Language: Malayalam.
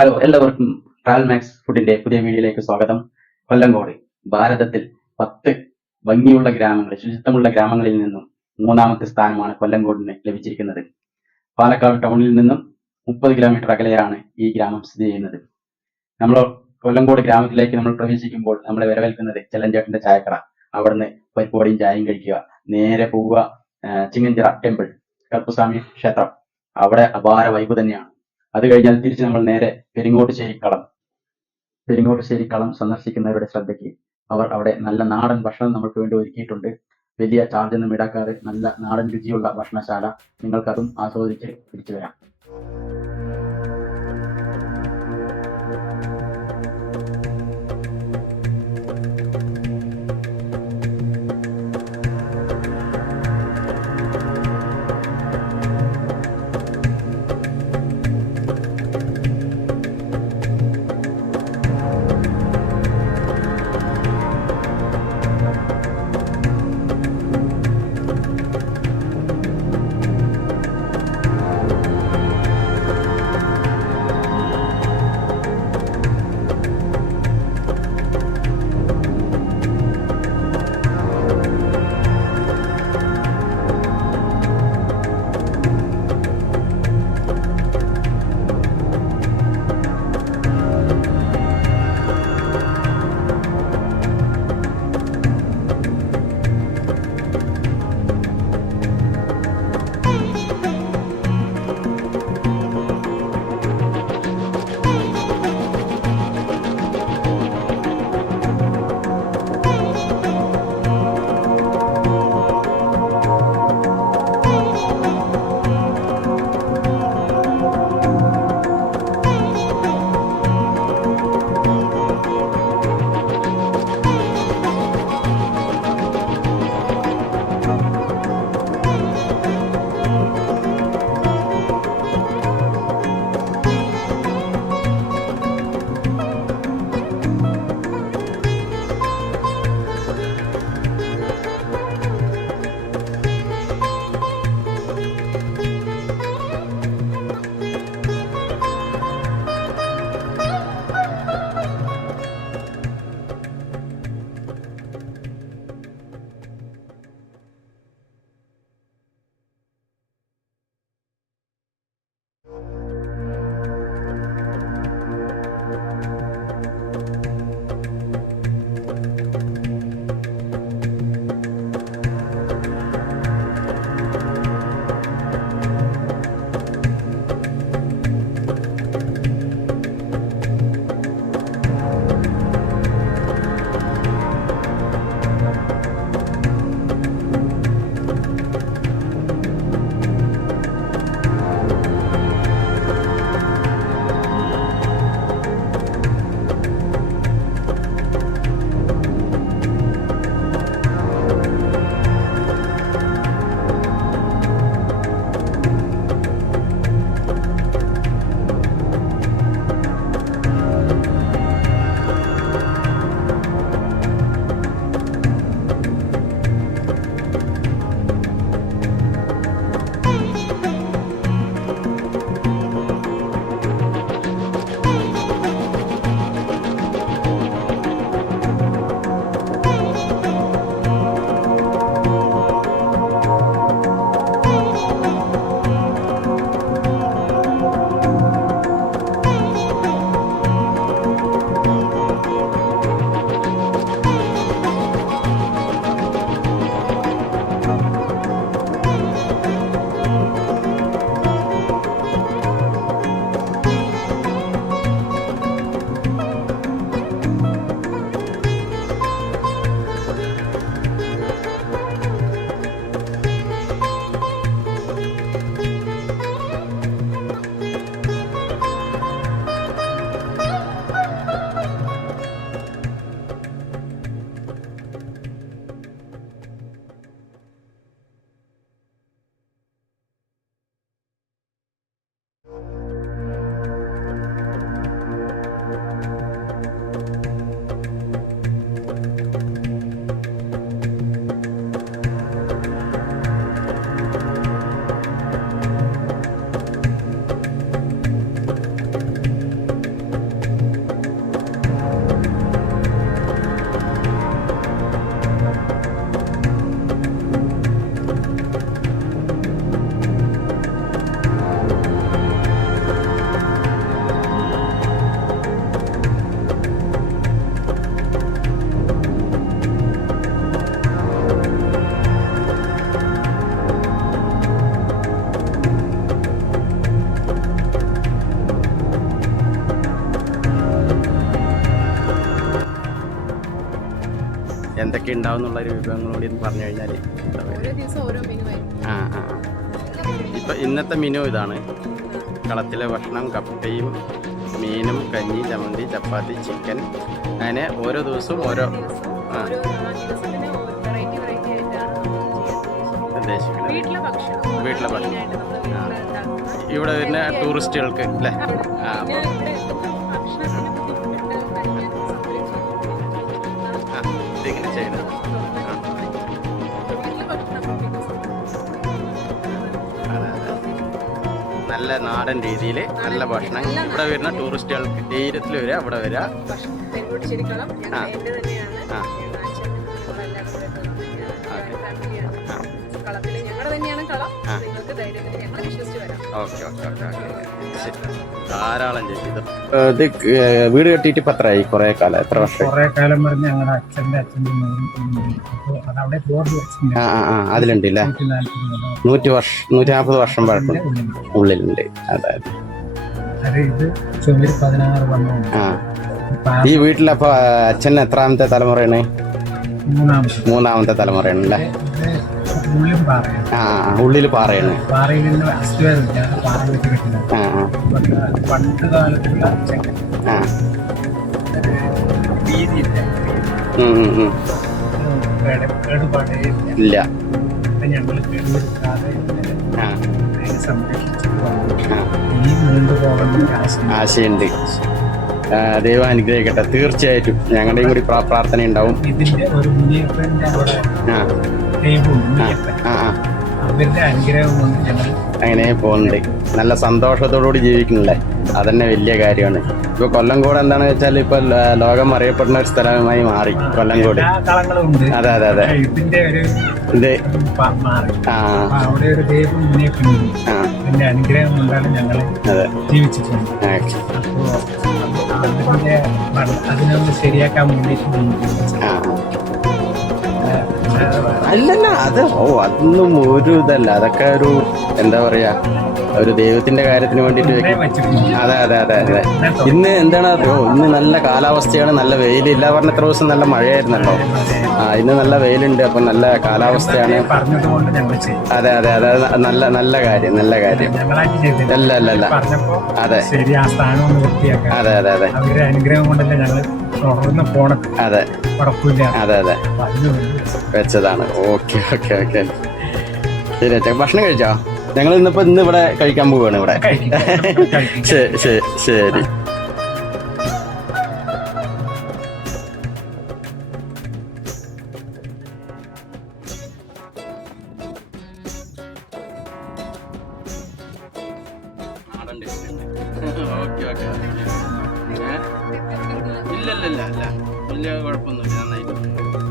ഹലോ, എല്ലാവർക്കും ട്രാവൽ മാക്സ് ഫുഡിന്റെ പുതിയ വീഡിയോയിലേക്ക് സ്വാഗതം. കൊല്ലങ്കോട് ഭാരതത്തിൽ 10 ഭംഗിയുള്ള ഗ്രാമങ്ങളിൽ, ശുചിത്വമുള്ള ഗ്രാമങ്ങളിൽ നിന്നും മൂന്നാമത്തെ സ്ഥാനമാണ് കൊല്ലങ്കോടിന് ലഭിച്ചിരിക്കുന്നത്. പാലക്കാട് ടൗണിൽ നിന്നും 30 കിലോമീറ്റർ അകലെയാണ് ഈ ഗ്രാമം സ്ഥിതി ചെയ്യുന്നത്. നമ്മൾ കൊല്ലങ്കോട് ഗ്രാമത്തിലേക്ക് നമ്മൾ പ്രവേശിക്കുമ്പോൾ നമ്മളെ വരവേൽക്കുന്നത് ചെല്ലഞ്ചേട്ടന്റെ ചായക്കട. അവിടുന്ന് പരിപ്പോടിയും ചായയും കഴിക്കുക. നേരെ പോവുക ചിങ്ങഞ്ചിറ ടെമ്പിൾ, കറുപ്പസ്വാമി ക്ഷേത്രം. അവിടെ അപാര വൈബ് തന്നെയാണ്. അത് കഴിഞ്ഞാൽ തിരിച്ച് നമ്മൾ നേരെ പെരിങ്ങോട്ടുശ്ശേരി കളം സന്ദർശിക്കുന്നവരുടെ ശ്രദ്ധയ്ക്ക് അവർ അവിടെ നല്ല നാടൻ ഭക്ഷണം നമുക്ക് വേണ്ടി ഒരുക്കിയിട്ടുണ്ട്. വലിയ ചാർജൊന്നും ഈടാക്കാതെ നല്ല നാടൻ രുചിയുള്ള ഭക്ഷണശാല. നിങ്ങൾക്കതും ആസ്വദിച്ച് തിരിച്ചു വരാം. എന്തൊക്കെ ഉണ്ടാവും എന്നുള്ളൊരു വിഭവങ്ങൾ കൂടി ഒന്ന് പറഞ്ഞു കഴിഞ്ഞാൽ. ഇപ്പം ഇന്നത്തെ മെനു ഇതാണ്. കളത്തിലെ ഭക്ഷണം കപ്പയും മീനും കഞ്ഞി ചമ്മന്തി ചപ്പാത്തി ചിക്കൻ, അങ്ങനെ ഓരോ ദിവസവും ഓരോ ഉദ്ദേശിക്കുന്നത്. വീട്ടിലെ ഭക്ഷണം ഇവിടെ വരുന്ന ടൂറിസ്റ്റുകൾക്ക് അല്ലേ? ഇതിങ്ങനെ ചെയ്യണം. നല്ല നാടൻ രീതിയിൽ നല്ല ഭക്ഷണം ഇവിടെ വരുന്ന ടൂറിസ്റ്റുകൾക്ക് ധൈര്യത്തിൽ വരിക, ഇവിടെ വരിക. ധാരാളം ചെയ്തു. ഇത് വീട് കെട്ടിയിട്ട് ഇപ്പം എത്രയായി? കുറെ കാലം. എത്ര വർഷം? കുറെ കാലം പറഞ്ഞ് ഞങ്ങളുടെ അച്ഛൻ്റെ അതിലുണ്ട് അല്ലേ? 140 വർഷം പഴക്കം ഉള്ളിലുണ്ട്. അതായത് ഈ വീട്ടിലപ്പോ അച്ഛൻ എത്രാമത്തെ തലമുറയാണ്? മൂന്നാമത്തെ തലമുറയാണ് അല്ലേ? ഉള്ളിൽ പാറയാണ്. പണ്ട് കാലത്തുള്ള ഇല്ല. ഞങ്ങൾ കേടുവരുത്താതെ സംരക്ഷിച്ചു ഈ നീണ്ടു പോകുന്ന ആശയുണ്ട്. ദൈവം അനുഗ്രഹിക്കട്ടെ. തീർച്ചയായിട്ടും ഞങ്ങളുടെയും കൂടി പ്രാർത്ഥന ഉണ്ടാവും. ഇതിന്റെ ഒരു മുനിയപ്പന്റെ അവിടെ അവരുടെ അനുഗ്രഹം കൊണ്ട് ഞങ്ങൾ അങ്ങനെ പോകുന്നുണ്ട്. നല്ല സന്തോഷത്തോടുകൂടി ജീവിക്കുന്നില്ലേ? അതന്നെ വലിയ കാര്യമാണ്. ഇപ്പൊ കൊല്ലംകോട് എന്താണെന്ന് വെച്ചാൽ ഇപ്പൊ ലോകം അറിയപ്പെടുന്ന ഒരു സ്ഥലമായി മാറി കൊല്ലംകോട്. അതെ അതെ അതെ. ഇതിന്റെ ഒരു ഇത് അവിടെ ഒരു ദൈവം മുനിയപ്പന്റെ അനുഗ്രഹം കൊണ്ടാണ് ഞങ്ങൾ ജീവിച്ചിട്ടുള്ളത്. അപ്പോ അതിനൊന്ന് ശരിയാക്കാൻ വേണ്ടിയിട്ട് അല്ലല്ല, അത് അതൊന്നും ഒരു ഇതല്ല. അതൊക്കെ ഒരു എന്താ പറയാ, ഒരു ദൈവത്തിന്റെ കാര്യത്തിന് വേണ്ടിട്ട്. അതെ അതെ അതെ അതെ. ഇന്ന് എന്താണ് അറിയോ, ഇന്ന് നല്ല കാലാവസ്ഥയാണ്. നല്ല വെയിലില്ല. പറഞ്ഞ എത്ര ദിവസം നല്ല മഴയായിരുന്നല്ലോ. ഇന്ന് നല്ല വെയിലുണ്ട്. അപ്പൊ നല്ല കാലാവസ്ഥയാണ്. അതെ അതെ അതെ. നല്ല നല്ല കാര്യം, നല്ല കാര്യം. അല്ല അല്ല അല്ല. അതെ അതെ അതെ അതെ. അനുഗ്രഹം കൊണ്ടല്ലേ ഞങ്ങൾ തുടർന്ന് പോണത്. അതെ അതെ അതെ വെച്ചതാണ്. Okay okay okay. ശരി അച്ഛാ, ഭക്ഷണം കഴിച്ചോ? ഞങ്ങൾ ഇന്ന് ഇവിടെ കഴിക്കാൻ പോവുകയാണ്. ഇവിടെ ശരി ശരി ശരി. ഇല്ല ഇല്ല ഇല്ല ഇല്ല, വലിയ കുഴപ്പമൊന്നുമില്ല. നന്നായിട്ട്